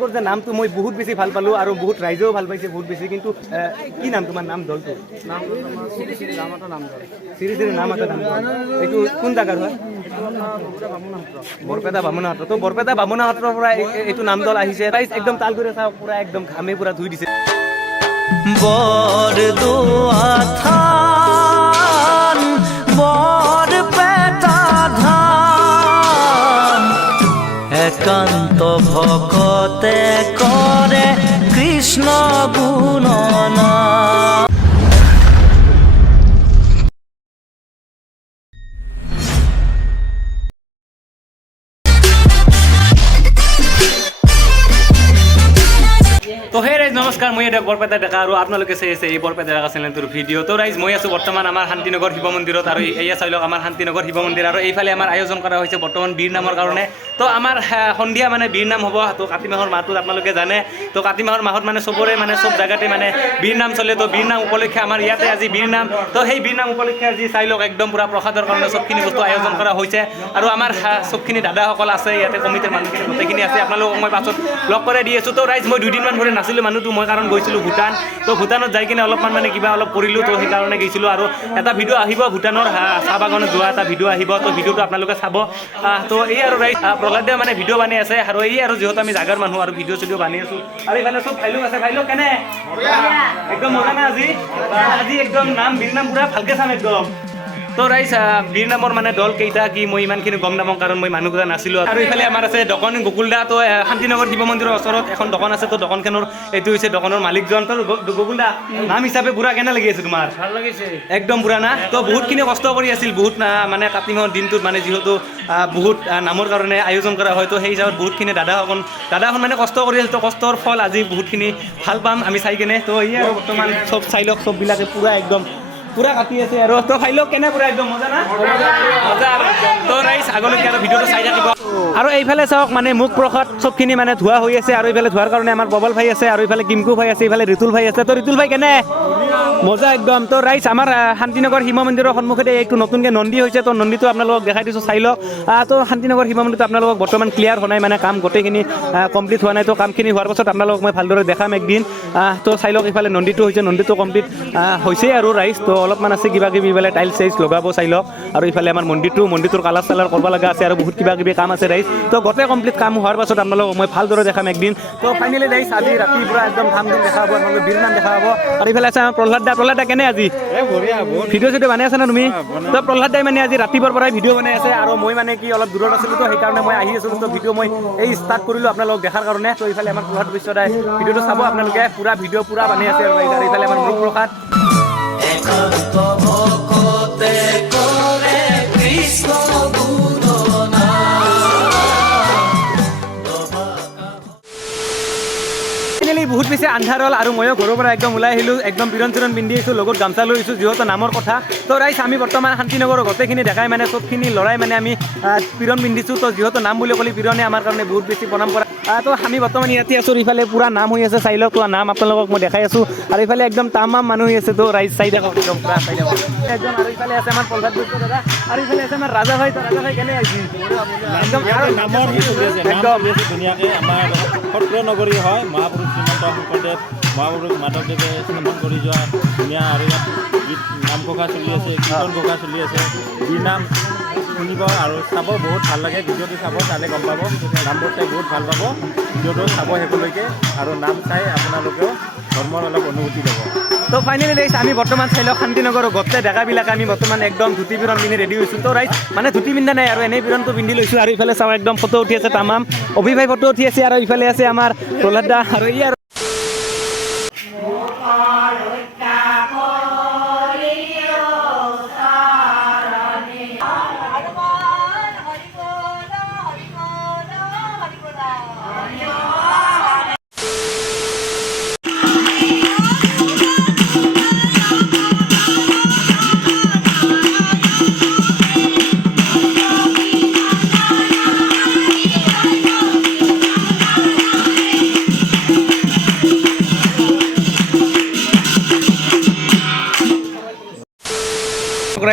তোমালোকৰ যে নামটো মই বহুত বেছি ভাল পালোঁ আৰু বহুত ৰাইজেও ভাল পাইছে বহুত বেছি কিন্তু কি নাম তোমাৰ নাম দলটো শ্ৰী শ্ৰী নাম এটা নাম দল এইটো কোন জাগাৰ হয় বৰপেটা বামুণা সত্ৰ তো বৰপেটা বামুণা সত্ৰৰ পৰা এইটো নাম দল আহিছে একদম তাল কৰি চাওক পুৰা একদম ঘামে পুৰা ধুই দিছে বৰদোৱা থান বৰপেটা ধাম একান্ত ভকতে কৰে কৃষ্ণ গুণনা তো হে ৰাইজ নমস্কাৰ মই এতিয়া বৰপেটা ডেকা আৰু আপোনালোকে চাই আছে এই বৰপেটা ডেকা চেনেলটোৰ ভিডিঅ' তো ৰাইজ মই আছোঁ বৰ্তমান আমাৰ শান্তিনগৰ শিৱ মন্দিৰত আৰু এয়া চাই লওক আমাৰ শান্তিনগৰ শিৱ মন্দিৰ আৰু এইফালে আমাৰ আয়োজন কৰা হৈছে বৰ্তমান বীৰ নামৰ কাৰণে তো আমাৰ সন্ধিয়া মানে বীৰ নাম হ'ব তো কাতি মাহৰ মাহটোত আপোনালোকে জানে তো কাতি মাহৰ মাহত মানে চবৰে মানে চব জেগাতে মানে বীৰ নাম চলে তো বীৰ নাম উপলক্ষে আমাৰ ইয়াতে আজি বীৰ নাম তো সেই বীৰ নাম উপলক্ষে আজি চাই লওক একদম পূৰা প্ৰসাদৰ কাৰণে চবখিনি বস্তু আয়োজন কৰা হৈছে আৰু আমাৰ চবখিনি দাদাসকল আছে ইয়াতে কমিটিৰ মানুহখিনি গোটেইখিনি আছে আপোনালোকক মই পাছত লগ কৰাই দি আছোঁ তো ৰাইজ মই দুদিনমান ধৰি নাছিলোঁ মানুহটো মই কাৰণ গৈছিলোঁ ভূটান তো ভূটানত যাই কিনে অলপমান মানে কিবা অলপ কৰিলোঁ তো সেইকাৰণে গৈছিলোঁ আৰু এটা ভিডিঅ' আহিব ভূটানৰ চাহ বাগানত যোৱা এটা ভিডিঅ' আহিব তো ভিডিঅ'টো আপোনালোকে চাব তো এই আৰু ৰাইজ প্ৰহ্লাদে মানে ভিডিঅ' বানি আছে আৰু এই আৰু যিহেতু আমি জাগাৰ মানুহ আৰু ভিডিঅ' চিডিঅ' বানি আছোঁ আৰু এইফালে চব ভাইলোক আছে ভাইলোক কেনে একদম মজা না আজি একদম নাম বীৰ নাম পুৰা ভালকৈ চাম একদম তো ৰাইজ বীৰ নামৰ মানে দল কেইটা কি মই ইমানখিনি গম নাপাওঁ কাৰণ মই মানুহকেইটা নাছিলোঁ আৰু এইফালে আমাৰ আছে দোকান গকুলদা তো শান্তিনগৰ শিৱ মন্দিৰৰ ওচৰত এখন দোকান আছে তো দোকানখনৰ এইটো হৈছে দোকানৰ মালিকজন তো গকুলদা নাম হিচাপে পুৰা কেনে লাগি আছে তোমাৰ ভাল লাগিছে একদম পুৰা না তো বহুতখিনি কষ্ট কৰি আছিল বহুত মানে কাতি মাহৰ দিনটোত মানে যিহেতু বহুত নামৰ কাৰণে আয়োজন কৰা হয় তো সেই হিচাপত বহুতখিনি দাদাখন মানে কষ্ট কৰি আছিল তো কষ্টৰ ফল আজি বহুতখিনি ভাল পাম আমি চাই কেনে তো এই আৰু বৰ্তমান চব চাই লওক চববিলাকে পুৰা একদম পুৰা কাটি আছে আৰু তো ফাইলক কেনে পুৰা একদম মজা না মজা তো ৰাইজ আগলৈকে আৰু ভিডিঅ'টো চাই থাকিব আৰু এইফালে চাওক মানে মুখ প্ৰসাদ চবখিনি মানে ধোৱা হৈ আছে আৰু এইফালে ধোৱাৰ কাৰণে আমাৰ ববল ভাই আছে আৰু এইফালে কিমকু ভাই আছে এইফালে ঋতুল ভাই আছে তো ঋতুল ভাই কেনে মজা একদম তো ৰাইজ আমাৰ শান্তিনগৰ শিৱ মন্দিৰৰ সন্মুখতে এইটো নতুনকৈ নন্দী হৈছে তো নন্দীটো আপোনালোকক দেখাই দিছোঁ চাই লওক তো শান্তিনগৰ শিৱ মন্দিৰটো আপোনালোকক বৰ্তমান ক্লিয়াৰ হোৱা নাই মানে কাম গোটেইখিনি কমপ্লিট হোৱা নাই তো কামখিনি হোৱাৰ পাছত আপোনালোকক মই ভালদৰে দেখাম একদিন তো চাই লওক এইফালে নন্দীটো হৈছে নন্দীটো কমপ্লিট হৈছে আৰু ৰাইজ তো অলপমান আছে কিবা কিবি ইফালে টাইলছ চাইলছ লগাব চাই লওক আৰু ইফালে আমাৰ মন্দিৰটোৰ কালাৰ চালাৰ কৰিব লগা আছে আৰু বহুত কিবা কিবি কাম আছে ৰাইজ তো গোটেই কমপ্লিট কাম হোৱাৰ পাছত আপোনালোকক মই ভালদৰে দেখাম একদিন তো ফাইনেলি ৰাইজ আজি ৰাতিৰ পৰা একদম ধাম ধুম দেখা হ'ব আপোনালোকে বীৰ নাম দেখা হ'ব আৰু ইফালে আছে আমাৰ প্ৰহ্লাদ দা কেনে আজি ভিডিঅ' চিডিঅ' বনাই আছে না তুমি তো প্ৰহ্লাদ দাই মানে আজি ৰাতিপুৱাৰ পৰাই ভিডিঅ' বনাই আছে আৰু মই মানে কি অলপ দূৰত আছিলোঁ তো সেইকাৰণে মই আহি আছিলোঁ তো ভিডিঅ' মই এই ষ্টাৰ্ট কৰিলোঁ আপোনালোকক দেখাৰ কাৰণে তো ইফালে আমাৰ প্ৰহ্লাদ বিশ্ব দাই ভিডিঅ'টো চাব আপোনালোকে পুৰা ভিডিঅ' পুৰা বানি আছে আৰু ইফালে আমাৰ মুখ প্ৰসাদ একান্ত ভকতে কৰে কৃষ্ণ গুণনা বহুত বেছি আন্ধাৰ হ'ল আৰু ময়ো ঘৰৰ পৰা একদম ওলাই আহিলোঁ একদম পিৰণ চিৰণ পিন্ধি আহিছোঁ লগত গামচা লৈ আহিছোঁ যিহেতু নামৰ কথা তো ৰাইজ আমি বৰ্তমান শান্তিনগৰৰ গোটেইখিনি দেখাই মানে চবখিনি ল'ৰাই মানে আমি পিৰণ পিন্ধিছোঁ তো যিহেতু নাম বুলি ক'লে পিৰণে আমাৰ কাৰণে বহুত বেছি প্ৰণাম কৰা তো আমি বৰ্তমান ইয়াতে আছোঁ ইফালে পুৰা নাম হৈ আছে চাই লওক নাম আপোনালোকক মই দেখাই আছোঁ আৰু ইফালে একদম তামাম মানুহ হৈ আছে তো ৰাইজ চাই থাকক একদম পুৰা চাই থাকক একদম আৰু ইফালে আছে আমাৰ প্ৰহ্লাদ বৈশ্য দাদা আৰু ইফালে আছে আমাৰ ৰাজা ভাই কেনে আহিছে একদম নামৰ একদম ধুনীয়াকৈ আমাৰ সত্ৰ নগৰী হয় মহাপুৰুষ শ্ৰীমন্ত শংকৰদেৱ মহাপুৰুষ মাধৱদেৱে স্থাপন কৰি যোৱা ধুনীয়া আৰু ইয়াত গীত নামঘোষা চলি আছে কীৰ্তন ঘোষা চলি আছে বীৰ নাম শুনিব আৰু চাব বহুত ভাল লাগে ভিডিঅ'টো চাব চালে গম পাব নামবোৰ চাই বহুত ভাল পাব ভিডিঅ'টো চাব শেষলৈকে আৰু নাম চাই আপোনালোকেও ধৰ্মৰ অলপ অনুভূতি ল'ব তো ফাইনেলি ৰাইজ আমি বৰ্তমান চাই লওক শান্তিনগৰৰ গোটেই ডেকাবিলাকে আমি বৰ্তমান একদম ধুতি পিৰণ পিন্ধি ৰেডি হৈছোঁ তো ৰাইজ মানে ধুতি পিন্ধা নাই আৰু এনেই পিৰণটো পিন্ধি লৈছোঁ আৰু ইফালে চাওঁ একদম ফটো উঠি আছে তামাম অভিভাই ফটো উঠি আছে আৰু ইফালে আছে আমাৰ প্ৰহ্লাদ দা আৰু ই আৰু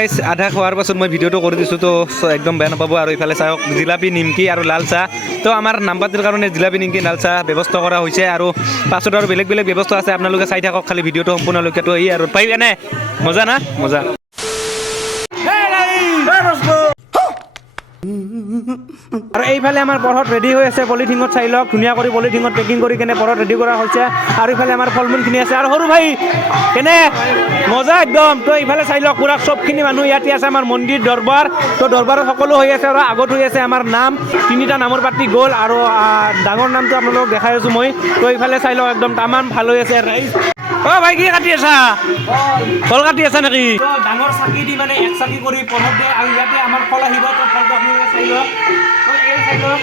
গাইজ আধা খোৱাৰ পাছত মই ভিডিঅ'টো কৰি দিছোঁ তো একদম বেয়া নাপাব আৰু ইফালে চাওক জিলাপি নিমকি আৰু লাল চাহ তো আমাৰ নাম পাতিৰ কাৰণে জিলাপি নিমকি লাল চাহ ব্যৱস্থা কৰা হৈছে আৰু পাছত আৰু বেলেগ বেলেগ ব্যৱস্থা আছে আপোনালোকে চাই থাকক খালি ভিডিঅ'টো সম্পূৰ্ণলৈকে তো এই আৰু পাই এনে মজা না মজা আৰু এইফালে আমাৰ পৰহত ৰেডি হৈ আছে পলিথিঙত চাই লওক ধুনীয়া কৰি পলিথিঙত পেকিং কৰি কেনে পৰহত ৰেডি কৰা হৈছে আৰু ইফালে আমাৰ ফল মূলখিনি আছে আৰু সৰু ভাই কেনে মজা একদম তো ইফালে চাই লওক পুৰা চবখিনি মানুহ ইয়াতে আছে আমাৰ মন্দিৰ দৰবাৰ তো দৰবাৰত সকলো হৈ আছে আৰু আগত হৈ আছে আমাৰ নাম তিনিটা নামৰ পাতি গ'ল আৰু ডাঙৰ নামটো আপোনালোকক দেখাই আছোঁ মই তো ইফালে চাই লওক একদম তামান ভাল হৈ আছে ৰাইজ অ ভাই কি কাটি আছা ফল কাটি আছা নেকি ডাঙৰ চাকি দি মানে এক চাকি কৰি পৰহত দিয়ে আৰু ইয়াতে আমাৰ ফল আহিব তো ফলটো আপোনালোকে চাই লওক তো এই চাই লওক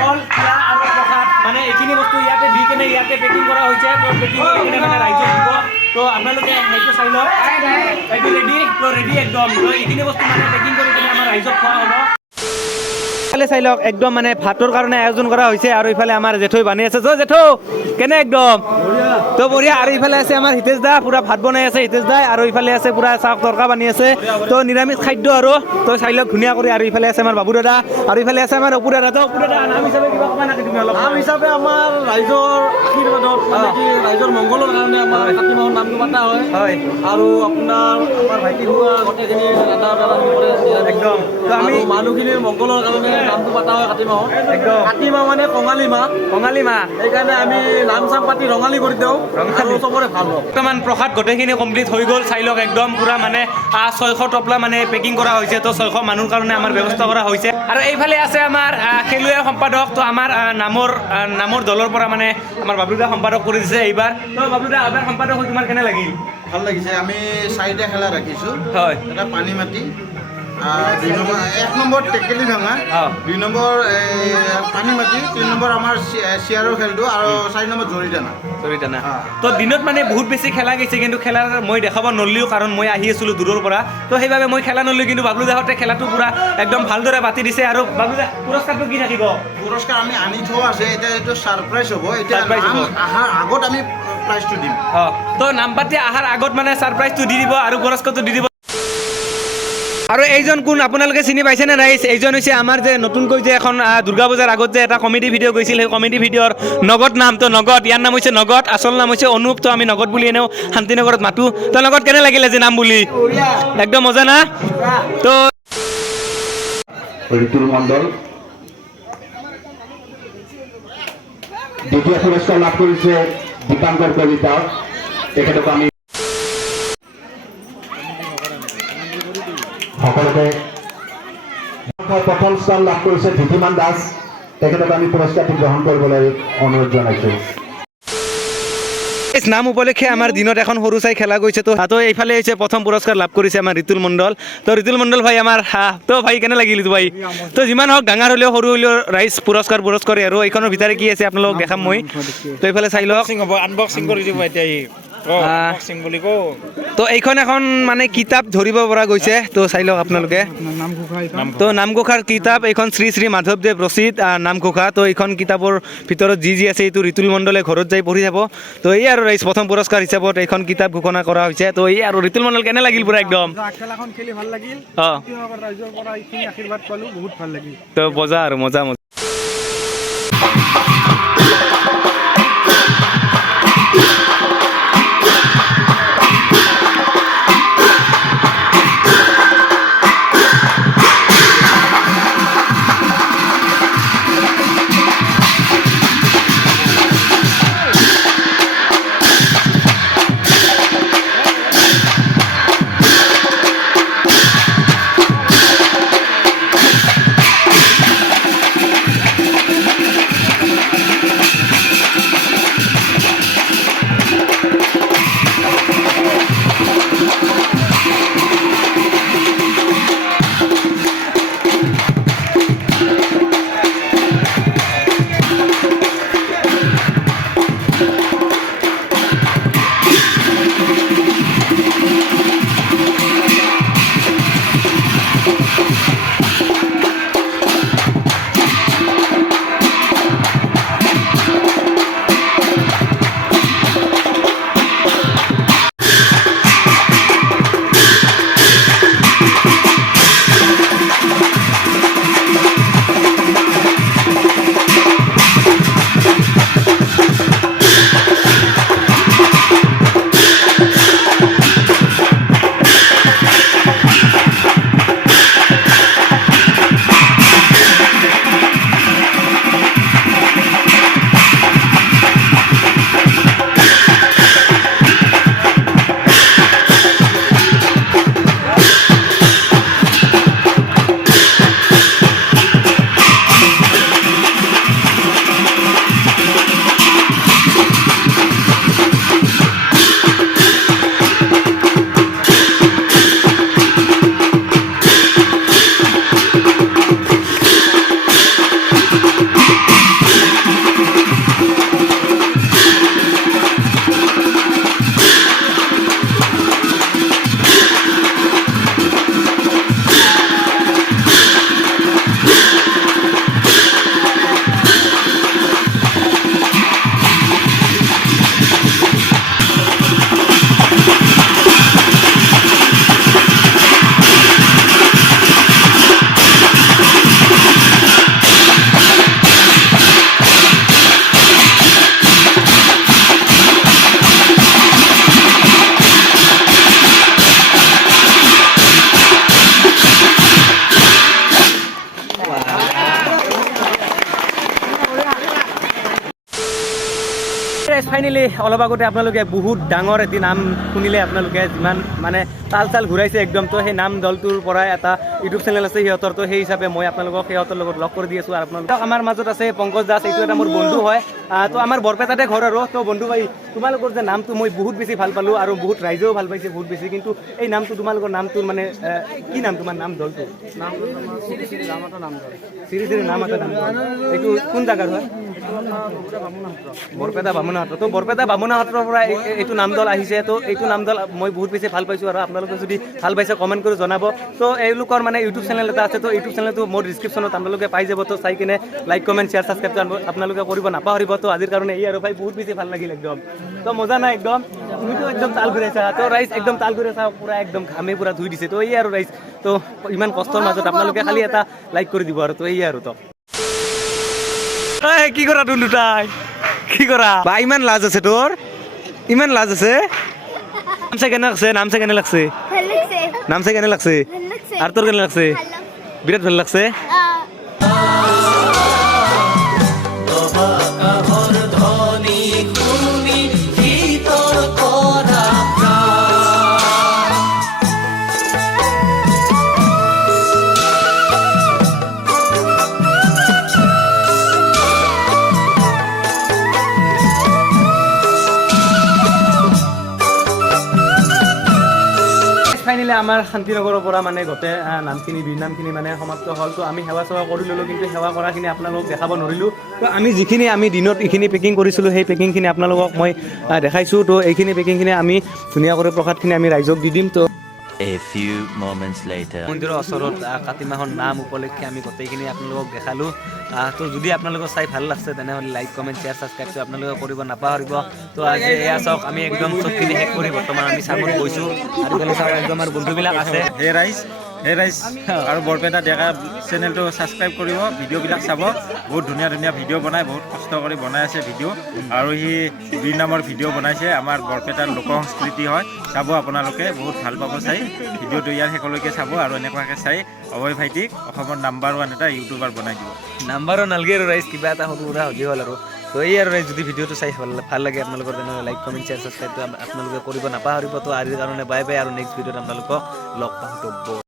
ফল পিয়া আৰু প্ৰসাদ মানে এইখিনি বস্তু ইয়াতে দি কেনে ইয়াতে পেকিং কৰা হৈছে তো পেকিং কৰি কেনে মানে ৰাইজক দিব তো আপোনালোকে সেইটো চাই লওক এইটো ৰেডি তো ৰেডি একদম তো এইখিনি বস্তু মানে পেকিং কৰি কেনে আমাৰ ৰাইজক খোৱা হ'ব ইফালে চাই লওক একদম মানে ভাতৰ কাৰণে আয়োজন কৰা হৈছে আৰু ইফালে আমাৰ জেঠৈ বানি আছে জেঠৌ কেনে একদম তো বঢ়িয়া আৰু ইফালে আছে আমাৰ হিতেশ দা পুৰা ভাত বনাই আছে হিতেশ দাই আৰু ইফালে আছে পুৰা চাহ তৰকা বানি আছে তো নিৰামিষ খাদ্য আৰু তো চাই লওক ধুনীয়া কৰি আৰু ইফালে আছে আমাৰ বাবু দাদা আৰু ইফালে আছে আমাৰ অপু দাদা তো অপু দাদা নাম হিচাপে কিবা ক'বা নেকি তুমি অলপ নাম হিচাপে আমাৰ ৰাইজৰ আশীৰ্বাদত মানে কি ৰাইজৰ মংগলৰ কাৰণে আমাৰ কাতি মাহৰ নামটো পতা হয় আৰু আপোনাৰ আমাৰ ভাইটি হোৱা গোটেইখিনি দাদা কৰে একদম তো আমি মানুহখিনিৰ মংগলৰ কাৰণে নামটো পতা হয় কাতি মাহত একদম কাতি মাহ মানে কঙালী মাহ সেইকাৰণে আমি নাম চাম পাতি ৰঙালী কৰি দিওঁ আৰু চবৰে ভাল হওক বৰ্তমান প্ৰসাদ গোটেইখিনি কমপ্লিট হৈ গ'ল চাই লওক একদম পুৰা মানে 600 টপলা মানে পেকিং কৰা হৈছে তো 600 মানুহৰ কাৰণে আমাৰ ব্যৱস্থা কৰা হৈছে আৰু এইফালে আছে আমাৰ খেলুৱৈ সম্পাদক তো আমাৰ নামৰ দলৰ পৰা মানে আমাৰ বাবলুদা সম্পাদক কৰি দিছে এইবাৰ তো বাবলুদা এইবাৰ সম্পাদক হৈ তোমাৰ কেনে লাগিল ভাল লাগিছে আমি 4টা খেলা ৰাখিছোঁ হয় এটা পানী মাটি 1 নম্বৰ টেকেলি ভাঙা 2 নম্বৰ পানী মাটি 3 নম্বৰ আমাৰ চিয়াৰৰ খেলটো আৰু 4 নম্বৰ জৰি টানা তো দিনত মানে বহুত বেছি খেলা গৈছে কিন্তু খেলা মই দেখাব নলিও কাৰণ মই আহি আছিলোঁ দূৰৰ পৰা তো সেইবাবে মই খেলা নলিও কিন্তু বাবলুদাহঁতে খেলাটো পুৰা একদম ভালদৰে পাতি দিছে আৰু বাবলুদা পুৰস্কাৰটো কি থাকিব পুৰস্কাৰ আমি আনি থোৱা আছে এতিয়া এইটো ছাৰপ্ৰাইজ হ'ব এতিয়া অহাৰ আগত আমি প্ৰাইজটো দিম তো নাম পাতি অহাৰ আগত মানে ছাৰপ্ৰাইজটো দি দিব আৰু পুৰস্কাৰটো দি দিব আৰু এইজন কোন আপোনালোকে চিনি পাইছেনে নাই এইজন হৈছে আমাৰ যে নতুনকৈ যে এখন দুৰ্গা পূজাৰ আগত যে এটা কমেডি ভিডিঅ' গৈছিল সেই কমেডি ভিডিঅ'ৰ নগদ নাম তো নগদ ইয়াৰ নাম হৈছে নগদ আচল নাম হৈছে অনুপ তো আমি নগদ বুলি এনেও শান্তিনগৰত মাতো তো নগদ কেনে লাগিলে যে নাম বুলি একদম মজা না তো ঋতুল মণ্ডল দ্বিতীয় পুৰস্কাৰ লাভ কৰিছে দীপাংকৰ কলিতা তেখেতক আমি সকলোকে প্ৰথম স্থান লাভ কৰিছে ধীতিমান দাস তেখেতক আমি পুৰস্কাৰটো গ্ৰহণ কৰিবলৈ অনুৰোধ জনাইছোঁ নাম উপলক্ষে আমাৰ দিনত এখন সৰু চাই খেলা গৈছে তো এইফালে হৈছে প্ৰথম পুৰস্কাৰ লাভ কৰিছে আমাৰ ঋতুল মণ্ডল তো ঋতুল মণ্ডল ভাই আমাৰ তো ভাই কেনে লাগিল ভাই তো যিমান হওক ডাঙৰ হ'লেও সৰু হ'লেও ৰাইজ পুৰস্কাৰ আৰু এইখনৰ ভিতৰে কি আছে আপোনালোকক দেখাম মই তো এইফালে চাই লওক আনবক্সিং কৰি দিব এতিয়া তো এইখন এখন মানে কিতাপ ধৰিব পৰা গৈছে তো চাই লওক আপোনালোকে তো নামঘোষাৰ কিতাপ এইখন শ্ৰী শ্ৰী মাধৱদেৱ ৰচিত নামঘোষা তো এইখন কিতাপৰ ভিতৰত যি আছে এইটো ঋতুল মণ্ডলে ঘৰত যাই পঢ়ি যাব তো এই আৰু ৰাইজ প্ৰথম পুৰস্কাৰ হিচাপত এইখন কিতাপ ঘোষণা কৰা হৈছে তো এই আৰু ঋতুল মণ্ডল কেনে লাগিল পুৰা একদম খেলাখন খেলি ভাল লাগিল ৰাইজৰ পৰা এইখিনি আশীৰ্বাদ পালোঁ বহুত ভাল লাগিল তো মজা আৰু মজা ফাইনেলি অলপ আগতে আপোনালোকে বহুত ডাঙৰ এটি নাম শুনিলে আপোনালোকে যিমান মানে তাল চাল ঘূৰাইছে একদম তো সেই নাম দলটোৰ পৰাই এটা ইউটিউব চেনেল আছে সিহঁতৰ তো সেই হিচাপে মই আপোনালোকক সিহঁতৰ লগত লগ কৰি দি আছোঁ আৰু আপোনালোকক আমাৰ মাজত আছে পংকজ দাস এইটো এটা মোৰ বন্ধু হয় তো আমাৰ বৰপেটাতে ঘৰ আৰু তো বন্ধু ভাই তোমালোকৰ যে নামটো মই বহুত বেছি ভাল পালোঁ আৰু বহুত ৰাইজেও ভাল পাইছে বহুত বেছি কিন্তু এই নামটো তোমালোকৰ নামটোৰ মানে কি নাম তোমাৰ নাম দলটো শ্ৰী শ্ৰী নাম এটা নাম দল এইটো কোন জাগাৰ হয় বৰপেটা বামুণা সত্ৰ তো বৰপেটা বামুণা সত্ৰৰ পৰা এইটো নাম দল আহিছে তো এইটো নাম দল মই বহুত বেছি ভাল পাইছোঁ আৰু আপোনালোকে যদি ভাল পাইছে কমেণ্ট কৰি জনাব তো এওঁলোকৰ মানে ইউটিউব চেনেল এটা আছে তো ইউটিউব চেনেলটো মোৰ ডিছক্ৰিপশ্যনত আপোনালোকে পাই যাব তো চাই কিনে লাইক কমেণ্ট শ্বেয়াৰ ছাবস্ক্ৰাইব আপোনালোকে কৰিব নাপাহৰিব তো আজিৰ কাৰণে এই আৰু ভাই বহুত বেছি ভাল লাগিল একদম তো মজা নাই একদম তুমিতো একদম তাল ঘূৰাইছা তো ৰাইজ একদম তাল ঘূৰাইছা পূৰা একদম ঘামে পূৰা ধুই দিছে তো এই আৰু ৰাইজ তো ইমান কষ্টৰ মাজত আপোনালোকে খালি এটা লাইক কৰি দিব আৰু তো এই আৰু তো কি কৰা তোৰ দুটাই কি কৰা বা ইমান লাজ আছে তোৰ ইমান লাজ আছে নাম চাই কেনে লাগছে আৰু তোৰ কেনে লাগছে বিৰাট ভাল লাগছে কাহৰ ধ্বনি শুনি শীতল কৰা ফাইনেলি আমাৰ শান্তিনগৰৰ পৰা মানে গোটেই নামখিনি বীৰ নামখিনি মানে সমাপ্ত হ'ল তো আমি সেৱা চেৱা কৰি ল'লোঁ কিন্তু সেৱা কৰাখিনি আপোনালোকক দেখাব নোৱাৰিলোঁ তো আমি যিখিনি আমি দিনত এইখিনি পেকিং কৰিছিলোঁ সেই পেকিংখিনি আপোনালোকক মই দেখাইছোঁ তো এইখিনি পেকিংখিনি আমি ধুনীয়া কৰি প্ৰসাদখিনি আমি ৰাইজক দি দিম তো A few moments later. মন্দিৰৰ ওচৰত কাতি মাহৰ নাম উপলক্ষে আমি গোটেইখিনি আপোনালোকক দেখালোঁ তো যদি আপোনালোকক চাই ভাল লাগছে তেনেহ'লে লাইক কমেণ্ট শ্বেয়াৰ ছাবস্ক্ৰাইবটো আপোনালোকে কৰিব নাপাহৰিব তো আজি এয়া চাওক আমি একদম চবখিনি শেষ কৰি বৰ্তমান আমি চামত গৈছোঁ আৰু চাওক একদম আমাৰ বন্ধুবিলাক আছে হে ৰাইজ আৰু বৰপেটা ডেকা চেনেলটো ছাবস্ক্ৰাইব কৰিব ভিডিঅ'বিলাক চাব বহুত ধুনীয়া ধুনীয়া ভিডিঅ' বনাই বহুত কষ্ট কৰি বনাই আছে ভিডিঅ' আৰু সি বীৰ নামৰ ভিডিঅ' বনাইছে আমাৰ বৰপেটাৰ লোক সংস্কৃতি হয় চাব আপোনালোকে বহুত ভাল পাব চাই ভিডিঅ'টো ইয়াৰ শেষলৈকে চাব আৰু এনেকুৱাকৈ চাই অভয় ভাইটিক অসমৰ নাম্বাৰ 1 এটা ইউটিউবাৰ বনাই দিব নাম্বাৰো নালাগে আৰু ৰাইজ কিবা এটা সৰু সুৰা হ'লেই হ'ল আৰু তো এই আৰু ৰাইজ যদি ভিডিঅ'টো চাই ভাল লাগে আপোনালোকৰ তেনেহ'লে লাইক কমেণ্ট শ্বেয়াৰ ছাবস্ক্ৰাইবটো আপোনালোকে কৰিব নাপাহৰিব তো আজিৰ কাৰণে বাই বাই আৰু নেক্সট ভিডিঅ'ত আপোনালোকক লগ পাম